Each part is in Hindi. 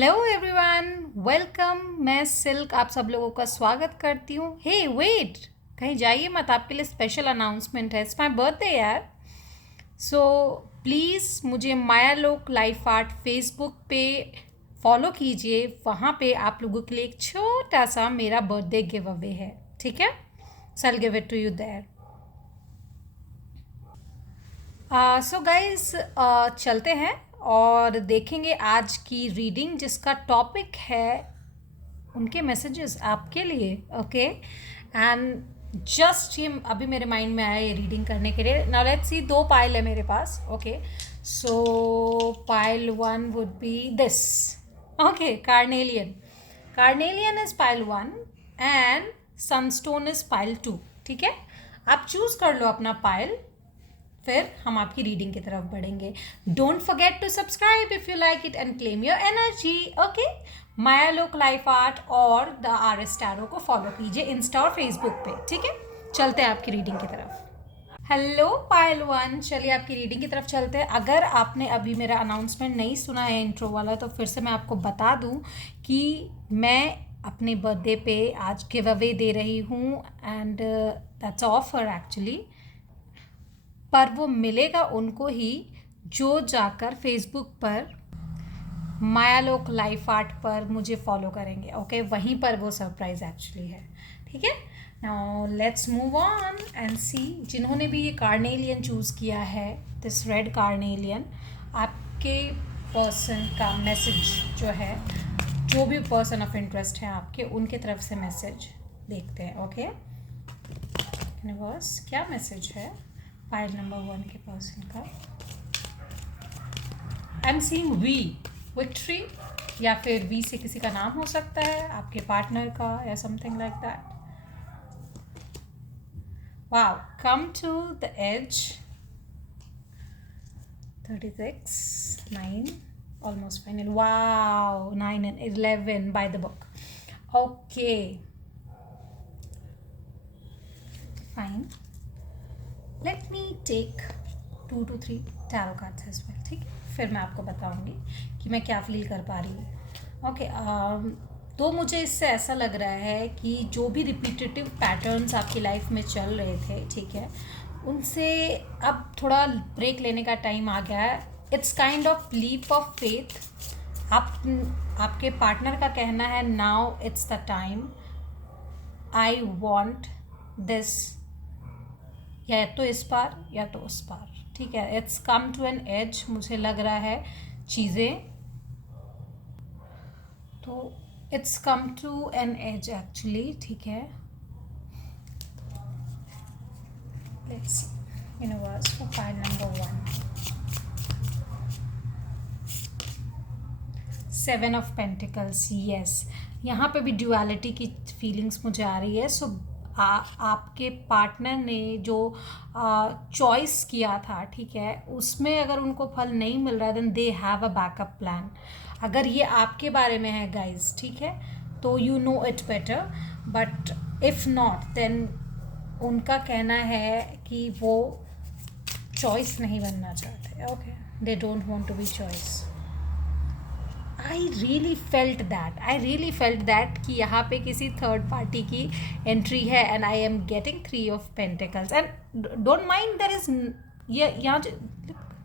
Hello everyone, welcome. मैं सिल्क आप सब लोगों का स्वागत करती हूँ। हे वेट, कहीं जाइए मत, आपके लिए स्पेशल अनाउंसमेंट है। इट्स माय बर्थडे यार। सो प्लीज़ मुझे मायालोक लाइफ आर्ट फेसबुक पे फॉलो कीजिए। वहाँ पे आप लोगों के लिए एक छोटा सा मेरा बर्थडे गिव अवे है, ठीक है? So I give it to you there. So guys, चलते हैं और देखेंगे आज की रीडिंग, जिसका टॉपिक है उनके मैसेजेस आपके लिए। ओके, एंड जस्ट ये अभी मेरे माइंड में आया ये रीडिंग करने के लिए। नाउ लेट्स सी, दो पाइल है मेरे पास। Okay, so pile one would be this. Okay, carnelian. Carnelian is pile one and sunstone is pile two. ठीक है, आप चूज कर लो अपना पाइल, फिर हम आपकी रीडिंग की तरफ बढ़ेंगे। Don't forget to subscribe if you like it and claim your energy. Okay, Mayalok life art और द आर एस टैरो को फॉलो कीजिए इंस्टा और फेसबुक पे। ठीक है, चलते हैं आपकी रीडिंग की तरफ। हेलो पायल वन, चलिए आपकी रीडिंग की तरफ चलते हैं। अगर आपने अभी मेरा अनाउंसमेंट नहीं सुना है इंट्रो वाला, तो फिर से मैं आपको बता दूं कि मैं अपने बर्थडे पे आज गिव अवे दे रही हूँ एंड दैट्स ऑफर एक्चुअली। पर वो मिलेगा उनको ही जो जाकर फेसबुक पर मायालोक लाइफ आर्ट पर मुझे फॉलो करेंगे। ओके, वहीं पर वो सरप्राइज एक्चुअली है। ठीक है, now let's move on and see. जिन्होंने भी ये कार्नेलियन चूज़ किया है, दिस रेड कार्नेलियन, आपके पर्सन का मैसेज जो है, जो भी पर्सन ऑफ इंटरेस्ट है आपके, उनके तरफ से मैसेज देखते हैं। ओके, यूनिवर्स क्या मैसेज है फाइल नंबर वन के पर्सन का? I am seeing V, victory, या फिर वी से किसी का नाम हो सकता है, आपके पार्टनर का या something like that. Wow, come to the edge, 36, 9, almost final. Wow, 9 and 11 by the book. Okay, fine. Let me take 2 to 3 tarot cards as well. ठीक है, फिर मैं आपको बताऊंगी कि मैं क्या फील कर पा रही हूँ। ओके, तो मुझे इससे ऐसा लग रहा है कि जो भी रिपीटेटिव पैटर्न्स आपकी लाइफ में चल रहे थे, ठीक है, उनसे अब थोड़ा ब्रेक लेने का टाइम आ गया है। It's kind of leap of faith. आपके पार्टनर का कहना है now it's the time, I want this, या तो इस पार या तो उस पार। ठीक है, it's come to an edge, मुझे लग रहा है चीज़ें, तो it's come to an edge actually. ठीक है, let's see universe for file number one. 7 of pentacles, yes, यहाँ पे भी ड्यूअलिटी की फीलिंग्स मुझे आ रही है। सो आपके पार्टनर ने जो चॉइस किया था, ठीक है, उसमें अगर उनको फल नहीं मिल रहा है, then they have a backup plan. अगर ये आपके बारे में है गाइज, ठीक है, तो you know it better, but if not then उनका कहना है कि वो चॉइस नहीं बनना चाहते। ओके, they don't want to be choice. I really felt that कि यहाँ पे किसी थर्ड पार्टी की एंट्री है and I am getting 3 of pentacles and don't mind there is, ये यहाँ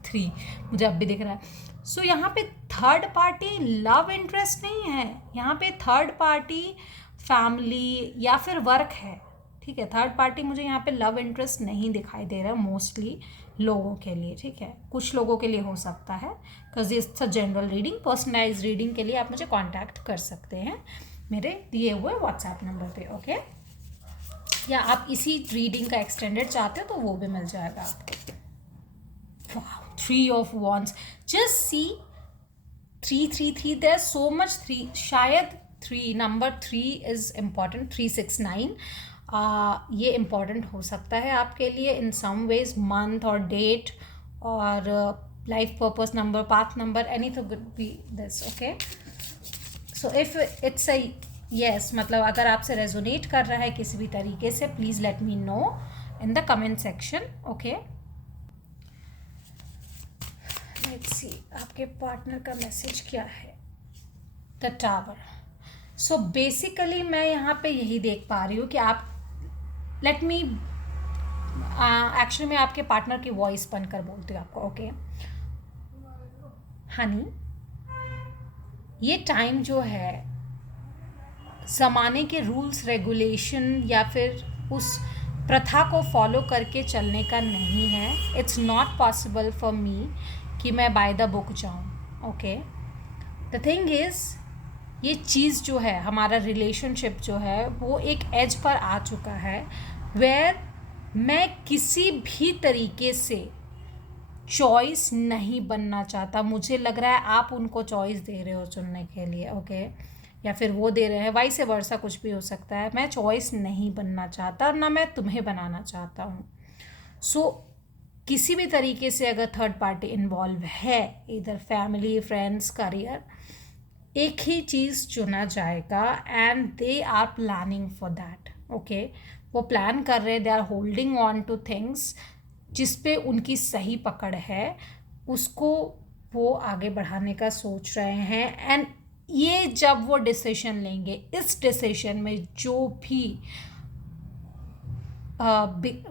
3 मुझे अब भी दिख रहा है। सो यहाँ पे थर्ड पार्टी लव इंटरेस्ट नहीं है, यहाँ पे थर्ड पार्टी फैमिली या फिर वर्क है। ठीक है, थर्ड पार्टी मुझे यहाँ पे लव इंटरेस्ट नहीं दिखाई दे रहा है मोस्टली लोगों के लिए। ठीक है, कुछ लोगों के लिए हो सकता है, because it's a general reading. Personalise reading के लिए आप मुझे कांटेक्ट कर सकते हैं मेरे दिए हुए व्हाट्सएप नंबर पे। ओके, या आप इसी रीडिंग का एक्सटेंडेड चाहते हो तो वो भी मिल जाएगा आपको। 3 of wands, just see 3 3 3, there so much 3, शायद 3 नंबर 3 इज इम्पॉर्टेंट। 3 6 9, ये इम्पॉर्टेंट हो सकता है आपके लिए इन सम वेज, मंथ और डेट और life purpose number, path number, anything could be this. Okay, so if it's a yes, मतलब अगर आपसे रेजोनेट कर रहा है किसी भी तरीके से, please let me no in the comment section. Okay, let's सी आपके पार्टनर का मैसेज क्या है। The tower. सो बेसिकली मैं यहाँ पे यही देख पा रही हूँ कि आप, लेट मी एक्चुअली मैं आपके पार्टनर की वॉइस बनकर बोलती हूँ आपको। ओके हनी, ये टाइम जो है ज़माने के रूल्स रेगुलेशन या फिर उस प्रथा को फॉलो करके चलने का नहीं है। It's not possible for me कि मैं बाय द बुक जाऊँ। ओके, द थिंग इज़, ये चीज़ जो है, हमारा रिलेशनशिप जो है वो एक एज पर आ चुका है वेयर मैं किसी भी तरीके से चॉइस नहीं बनना चाहता। मुझे लग रहा है आप उनको चॉइस दे रहे हो चुनने के लिए। ओके, या फिर वो दे रहे हैं, वाइस वर्सा कुछ भी हो सकता है। मैं चॉइस नहीं बनना चाहता और ना मैं तुम्हें बनाना चाहता हूँ। सो किसी भी तरीके से अगर थर्ड पार्टी इन्वॉल्व है, इधर फैमिली, फ्रेंड्स, करियर, एक ही चीज़ चुना जाएगा and they are planning for that. Okay, वो प्लान कर रहे, they are holding on to things जिस पे उनकी सही पकड़ है, उसको वो आगे बढ़ाने का सोच रहे हैं। एंड ये जब वो डिसीजन लेंगे, इस डिसीजन में जो भी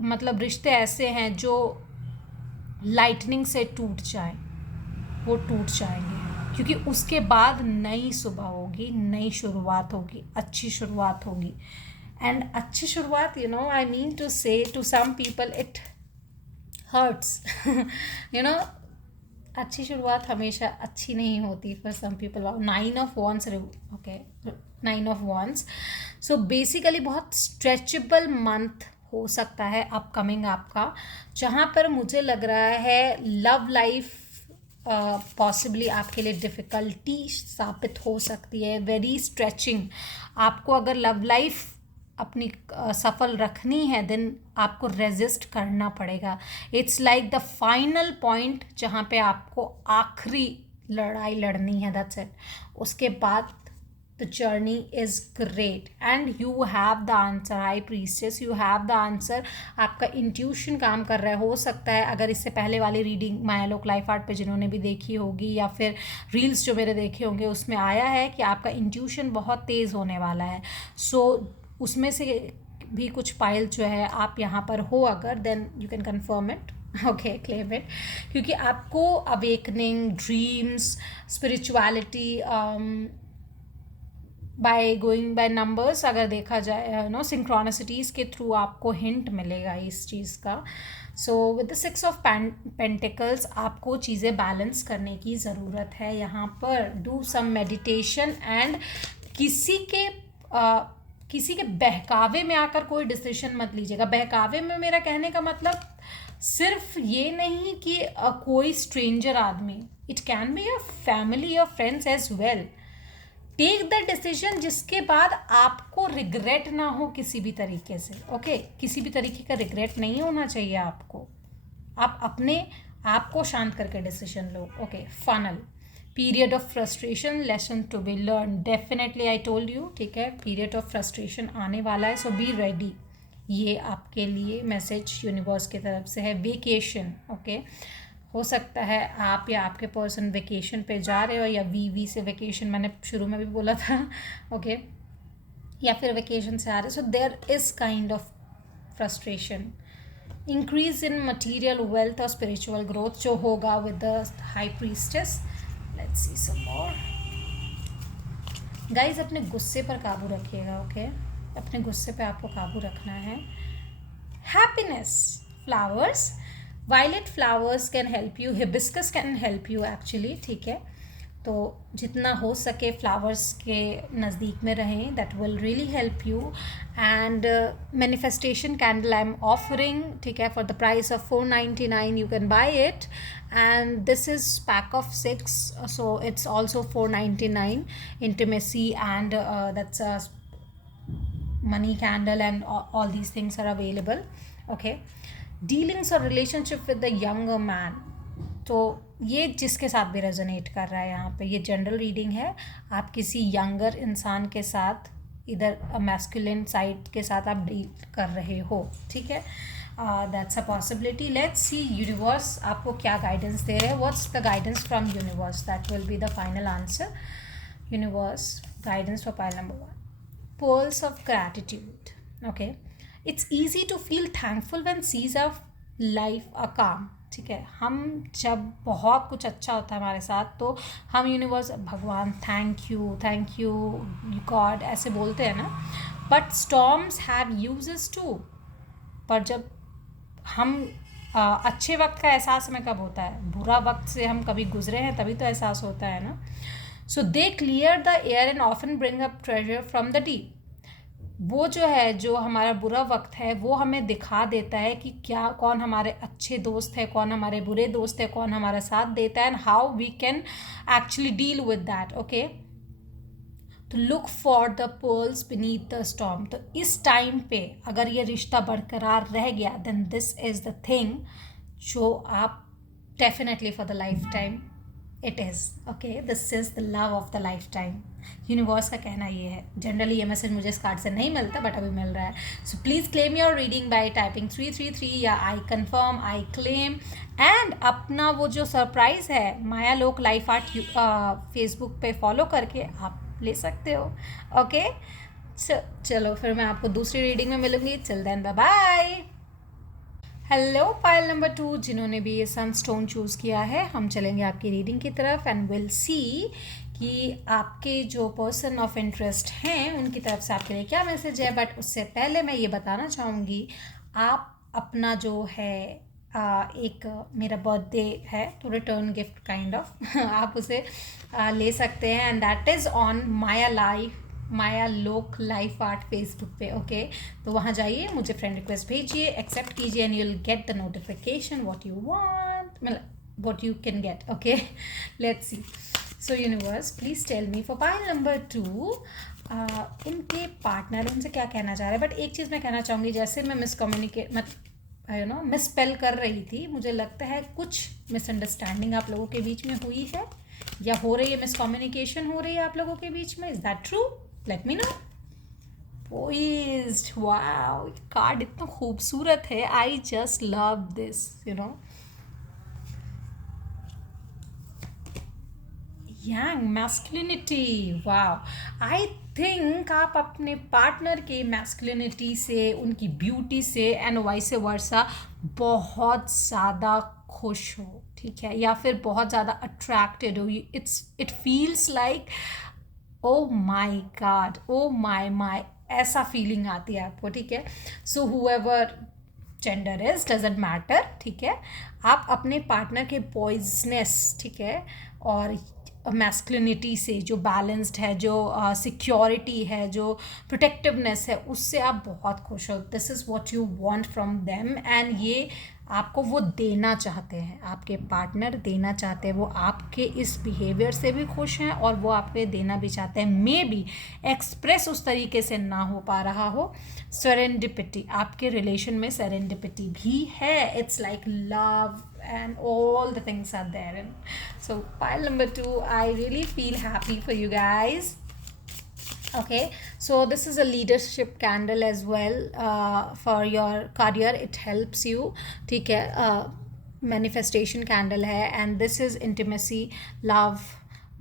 मतलब रिश्ते ऐसे हैं जो लाइटनिंग से टूट जाए, वो टूट जाएंगे, क्योंकि उसके बाद नई सुबह होगी, नई शुरुआत होगी, अच्छी शुरुआत होगी। एंड अच्छी शुरुआत, you know, I mean to say to some people it hurts you know, अच्छी शुरुआत हमेशा अच्छी नहीं होती for some people. 9 of wands, okay, 9 of wands. So basically बहुत स्ट्रेचेबल मंथ हो सकता है अपकमिंग आपका, जहाँ पर मुझे लग रहा है लव लाइफ पॉसिबली आपके लिए डिफ़िकल्टी साबित हो सकती है, वेरी स्ट्रेचिंग। आपको अगर लव लाइफ अपनी सफल रखनी है, देन आपको रेजिस्ट करना पड़ेगा। It's like the final point जहाँ पे आपको आखिरी लड़ाई लड़नी है, दैट्स इट। उसके बाद the journey is great and you have the answer. High priestess, you have the answer. आपका इंट्यूशन काम कर रहा है। हो सकता है अगर इससे पहले वाली रीडिंग मायालोक लाइफ आर्ट पे जिन्होंने भी देखी होगी या फिर रील्स जो मेरे देखे होंगे, उसमें आया है कि आपका इंट्यूशन बहुत तेज़ होने वाला है। सो उसमें से भी कुछ पाइल जो है आप यहाँ पर हो अगर, then you can confirm it, okay, claim it. क्योंकि आपको awakening, dreams, spirituality, by going by numbers अगर देखा जाए, नो, सिंक्रोनिसिटीज़ के थ्रू आपको हिंट मिलेगा इस चीज़ का। So with the 6 of pentacles आपको चीज़ें बैलेंस करने की ज़रूरत है यहाँ पर। डू सम मेडिटेशन एंड किसी के बहकावे में आकर कोई डिसीजन मत लीजिएगा। बहकावे में मेरा कहने का मतलब सिर्फ ये नहीं कि कोई स्ट्रेंजर आदमी, it can be your family, your friends as well. Take the decision जिसके बाद आपको रिग्रेट ना हो किसी भी तरीके से। ओके, किसी भी तरीके का रिग्रेट नहीं होना चाहिए आपको। आप अपने आप को शांत करके डिसीजन लो। Okay, final period of frustration, lesson to be learn, definitely I told you, ठीक है, पीरियड ऑफ फ्रस्ट्रेशन आने वाला है। So be ready. ये आपके लिए मैसेज यूनिवर्स की तरफ से है। वेकेशन, ओके, हो सकता है आप या आपके पर्सन वेकेशन पे जा रहे हो, या वी से वेकेशन मैंने शुरू में भी बोला था, ओके, या फिर वेकेशन से आ रहे। So there is kind of frustration. Increase in material wealth और स्पिरिचुअल ग्रोथ जो होगा with the high priestess. Let's see some more. Guys, अपने गुस्से पर काबू रखिएगा। ओके, अपने गुस्से पे आपको काबू रखना है। Happiness, flowers, violet flowers can help you, hibiscus can help you actually, ठीक है। तो जितना हो सके फ्लावर्स के नज़दीक में रहें, that will really help you. And manifestation candle I am offering, ठीक है, for the price of 499 you can buy it, and this is pack of 6, so it's also 499। Intimacy and that's money candle and all these things are available. Okay, dealings or relationship with the younger man, तो ये जिसके साथ भी रेजोनेट कर रहा है यहाँ पे, ये जनरल रीडिंग है। आप किसी यंगर इंसान के साथ, इधर मैस्कुलिन साइड के साथ आप डील कर रहे हो, ठीक है, that's a possibility. Let's see universe आपको क्या गाइडेंस दे रहे हैं। What's the guidance from universe, that will be the final answer. universe, guidance for pile number 1. Pearls of gratitude. Okay, it's easy to feel thankful when seas of life are calm. ठीक है, हम जब बहुत कुछ अच्छा होता है हमारे साथ तो हम यूनिवर्स, भगवान, थैंक यू गॉड ऐसे बोलते हैं ना. But storms have uses too. पर जब हम अच्छे वक्त का एहसास हमें कब होता है, बुरा वक्त से हम कभी गुजरे हैं तभी तो एहसास होता है ना. So they clear the air and often bring up treasure from the deep. वो जो है, जो हमारा बुरा वक्त है, वो हमें दिखा देता है कि क्या, कौन हमारे अच्छे दोस्त है, कौन हमारे बुरे दोस्त है, कौन हमारा साथ देता है, and how we can actually deal with that. Okay, तो look for the pearls beneath the storm. तो इस टाइम पे अगर ये रिश्ता बरकरार रह गया, then this is the thing जो आप definitely for the lifetime it is. Okay, this is the love of the lifetime. Universe का कहना ये है. जनरली ये मैसेज मुझे इस कार्ड से नहीं मिलता, बट अभी मिल रहा है. So please claim your reading by typing 333 या I confirm, I claim. And अपना वो जो सरप्राइज़ है माया लोक लाइफ आर्ट फेसबुक पे फॉलो करके आप ले सकते हो. ओके, चलो फिर मैं आपको दूसरी रीडिंग में मिलूंगी. Till then bye bye. Hello pile number 2, जिन्होंने भी ये सनस्टोन चूज़ किया है, हम चलेंगे आपकी रीडिंग की तरफ एंड विल सी कि आपके जो पर्सन ऑफ इंटरेस्ट हैं उनकी तरफ से आपके लिए क्या मैसेज है. बट उससे पहले मैं ये बताना चाहूँगी, आप अपना जो है एक मेरा बर्थडे है तो रिटर्न गिफ्ट काइंड ऑफ आप उसे ले सकते हैं, एंड दैट इज़ ऑन माया लोक लाइफ आर्ट फेसबुक पे. ओके, तो वहाँ जाइए, मुझे फ्रेंड रिक्वेस्ट भेजिए, एक्सेप्ट कीजिए, and you will get the notification what you want, मतलब what you can get. Okay, let's see. So universe, please tell me for pile number 2, उनके पार्टनर उनसे क्या कहना चाह रहे हैं. बट एक चीज़ मैं कहना चाहूँगी, जैसे मैं मिसस्पेल कर रही थी, मुझे लगता है कुछ मिसअंडरस्टैंडिंग आप लोगों के बीच में हुई है या हो रही है, मिसकम्युनिकेशन हो रही है आप लोगों के बीच में. Is that true? Let me know. Poised. Wow, card इतना खूबसूरत है. I just love this, you know. Young masculinity. Wow, I think आप अपने पार्टनर के मैस्कुलिनिटी से, उनकी ब्यूटी से एंड वाइस वर्सा बहुत ज़्यादा खुश हो. ठीक है, या फिर बहुत ज़्यादा अट्रैक्टेड हो. It feels like oh my god, oh my, ऐसा फीलिंग आती है आपको. ठीक है, so however gender is doesn't matter. ठीक है, आप अपने पार्टनर के पॉइजनेस, ठीक है, और मैस्कुलिनिटी से जो बैलेंस्ड है, जो सिक्योरिटी है, जो प्रोटेक्टिवनेस है, उससे आप बहुत खुश हो. This is what you want from them, and ये आपको वो देना चाहते हैं, आपके पार्टनर देना चाहते हैं. वो आपके इस बिहेवियर से भी खुश हैं और वो आपके देना भी चाहते हैं. मे बी एक्सप्रेस उस तरीके से ना हो पा रहा हो. सेरेंडिपिटी, आपके रिलेशन में सेरेंडिपिटी भी है. It's like love and all the things are there. And so pile number 2, I really feel happy for you guys. Okay, so this is a leadership candle as well for your career. It helps you. ठीक है, manifestation candle है, and this is intimacy, love,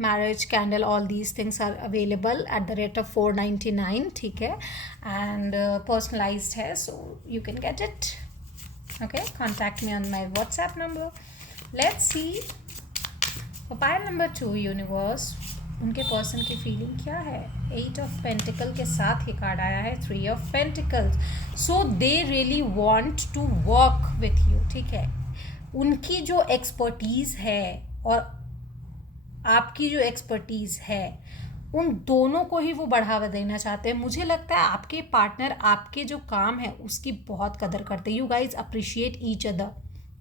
marriage candle. All these things are available at the rate of 499. ठीक है, and personalized है, so you can get it. Okay, contact me on my WhatsApp number. Let's see for pile number 2, universe, उनके पर्सन की फीलिंग क्या है. 8 of Pentacle के साथ ये कार्ड आया है 3 of Pentacles. So they really want to work with you. ठीक है, उनकी जो एक्सपर्टीज़ है और आपकी जो एक्सपर्टीज़ है, उन दोनों को ही वो बढ़ावा देना चाहते हैं. मुझे लगता है आपके पार्टनर आपके जो काम है उसकी बहुत कदर करते हैं. You guys appreciate each other.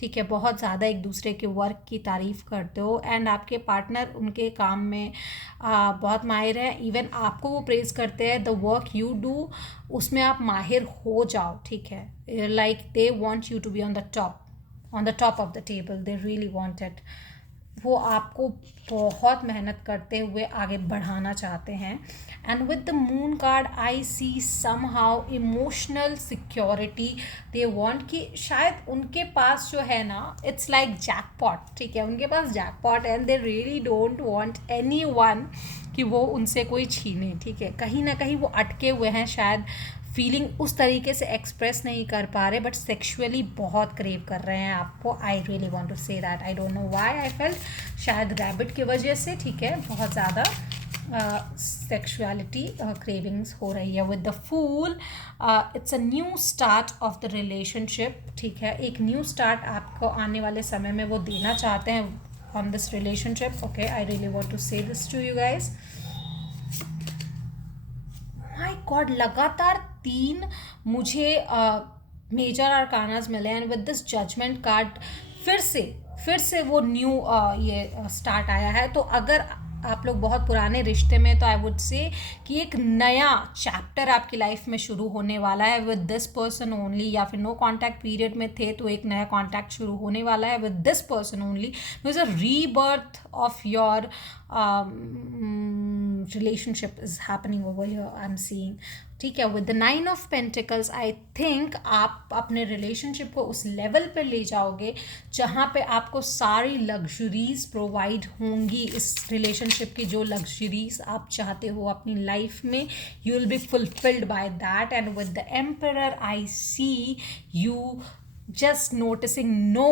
ठीक है, बहुत ज़्यादा एक दूसरे के वर्क की तारीफ़ करते हो, एंड आपके पार्टनर उनके काम में बहुत माहिर है. इवन आपको वो प्रेज़ करते हैं, द वर्क यू डू उसमें आप माहिर हो जाओ. ठीक है, like they want you to be on the top of the table. They really want it. वो आपको बहुत मेहनत करते हुए आगे बढ़ाना चाहते हैं. And with the moon card I see somehow emotional security they want, कि शायद उनके पास जो है ना, इट्स लाइक जैकपॉट. ठीक है, उनके पास jackpot and they really don't want anyone कि वो उनसे कोई छीने. ठीक है, कहीं ना कहीं वो अटके हुए हैं, शायद फीलिंग उस तरीके से एक्सप्रेस नहीं कर पा रहे, बट सेक्सुअली बहुत क्रेव कर रहे हैं आपको. I really want to say that. I don't know why I felt, शायद रैबिट की वजह से. ठीक है, बहुत ज़्यादा सेक्सुअलिटी क्रेविंग्स हो रही है. With the fool, it's a new start of the relationship. ठीक है, एक न्यू स्टार्ट आपको आने वाले समय में वो देना चाहते हैं on this relationship. Okay, I really want to say this to you guys. My god, लगातार 3 मुझे मेजर आर्कानास मिले. And with this judgement card फिर से वो न्यू ये स्टार्ट आया है. तो अगर आप लोग बहुत पुराने रिश्ते में, तो आई वुड से कि एक नया चैप्टर आपकी लाइफ में शुरू होने वाला है विद दिस पर्सन ओनली. या फिर नो कांटेक्ट पीरियड में थे तो एक नया कांटेक्ट शुरू होने वाला है with this person only. there's a rebirth of your relationship is happening over here, I'm seeing. ठीक है, with the 9 of pentacles I think आप अपने रिलेशनशिप को उस लेवल पे ले जाओगे जहाँ पे आपको सारी लग्जरीज प्रोवाइड होंगी. इस रिलेशनशिप की जो लग्जरीज आप चाहते हो अपनी लाइफ में, you will be fulfilled by that. And with the emperor I see you just noticing no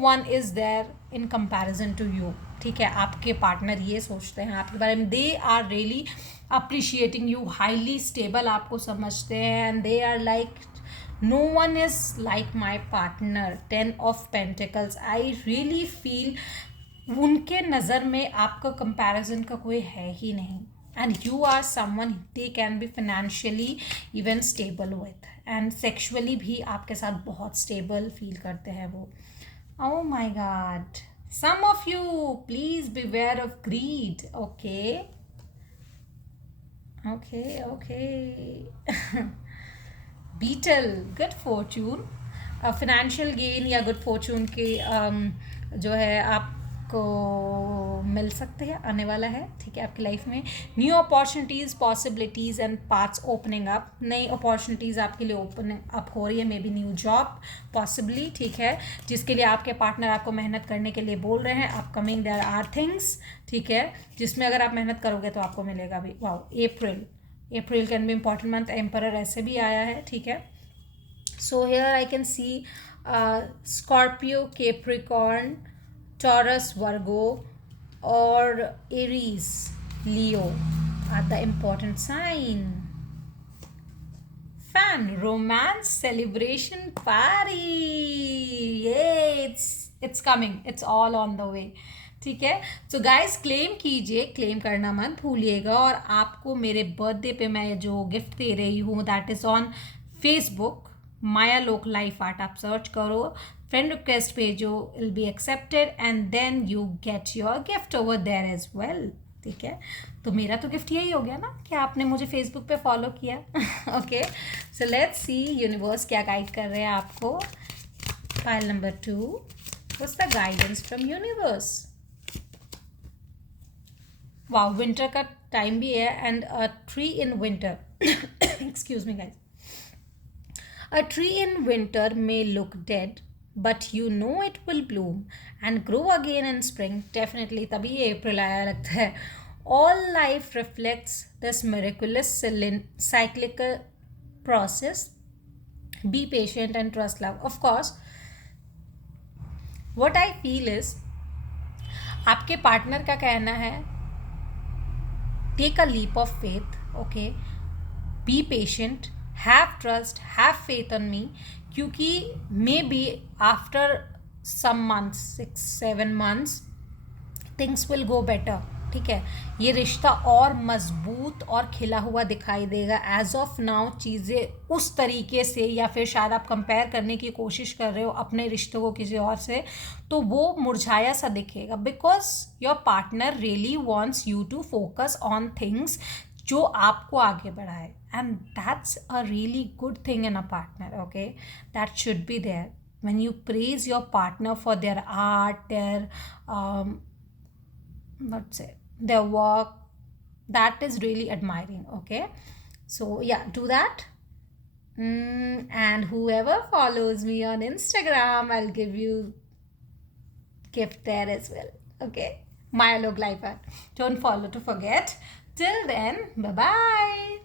one is there in comparison to you. ठीक है, आपके पार्टनर ये सोचते हैं आपके बारे में, they are really appreciating you, highly stable आपको समझते हैं. And they are like no one is like my partner. 10 of pentacles, I really feel उनके नज़र में आपका कंपैरिजन का कोई है ही नहीं. and you are someone they can be financially even stable with, and sexually भी आपके साथ बहुत stable feel करते हैं वो. oh my god, some of you please beware of greed. okay beetle, good fortune, financial gain या good fortune की जो है आपको मिल सकते हैं, आने वाला है. ठीक है, आपकी लाइफ में new opportunities, possibilities and paths opening up. नई अपॉर्चुनिटीज़ आपके लिए ओपन अप हो रही है, may be new job possibly. ठीक है, जिसके लिए आपके पार्टनर आपको मेहनत करने के लिए बोल रहे हैं. अपकमिंग देयर आर थिंग्स, ठीक है, जिसमें अगर आप मेहनत करोगे तो आपको मिलेगा भी. Wow, April can be important month. Emperor ऐसे भी आया है. ठीक है, so here I can see Scorpio, Capricorn, Taurus, Virgo, or Aries, Leo are the important sign. Fan, romance, celebration, party. Yay, it's coming. It's all on the way. ठीक है, तो गाइस क्लेम कीजिए, क्लेम करना मत भूलिएगा. और आपको मेरे बर्थडे पे मैं जो गिफ्ट दे रही हूँ, that is on Facebook, Maya लोक लाइफ आर्ट. आप सर्च करो, फ्रेंड रिक्वेस्ट भेजो, will be accepted and then you get your gift over there as well. ठीक है, तो मेरा तो गिफ्ट यही हो गया ना कि आपने मुझे फेसबुक पे फॉलो किया. Okay, so let's see universe क्या गाइड कर रहे हैं आपको. Pile number 2, what's the guidance from universe. Wow, winter का टाइम भी है and a tree in winter. Excuse me guys. A tree in winter may look dead, but you know it will bloom and grow again in spring. Definitely, तभी ये अप्रैल आया लगता है. All life reflects this miraculous cyclical process. Be patient and trust love. Of course, what I feel is, आपके पार्टनर का कहना है, take a leap of faith. Okay, be patient. Have trust, have faith on me, क्योंकि maybe after some months, 6-7 months, things will go better. ठीक है, ये रिश्ता और मजबूत और खिला हुआ दिखाई देगा. एज ऑफ नाउ चीज़ें उस तरीके से, या फिर शायद आप कंपेयर करने की कोशिश कर रहे हो अपने रिश्तों को किसी और से, तो वो मुरझाया सा दिखेगा. Because your partner really wants you to focus on things जो आपको आगे बढ़ाए. And that's a really good thing in a partner. Okay, that should be there. when you praise your partner for their art, their what's it, their work, that is really admiring. Okay, so yeah, do that. And whoever follows me on Instagram, I'll give you gift there as well. Okay, Milo Glyphant. Don't follow to forget. Till then, bye bye.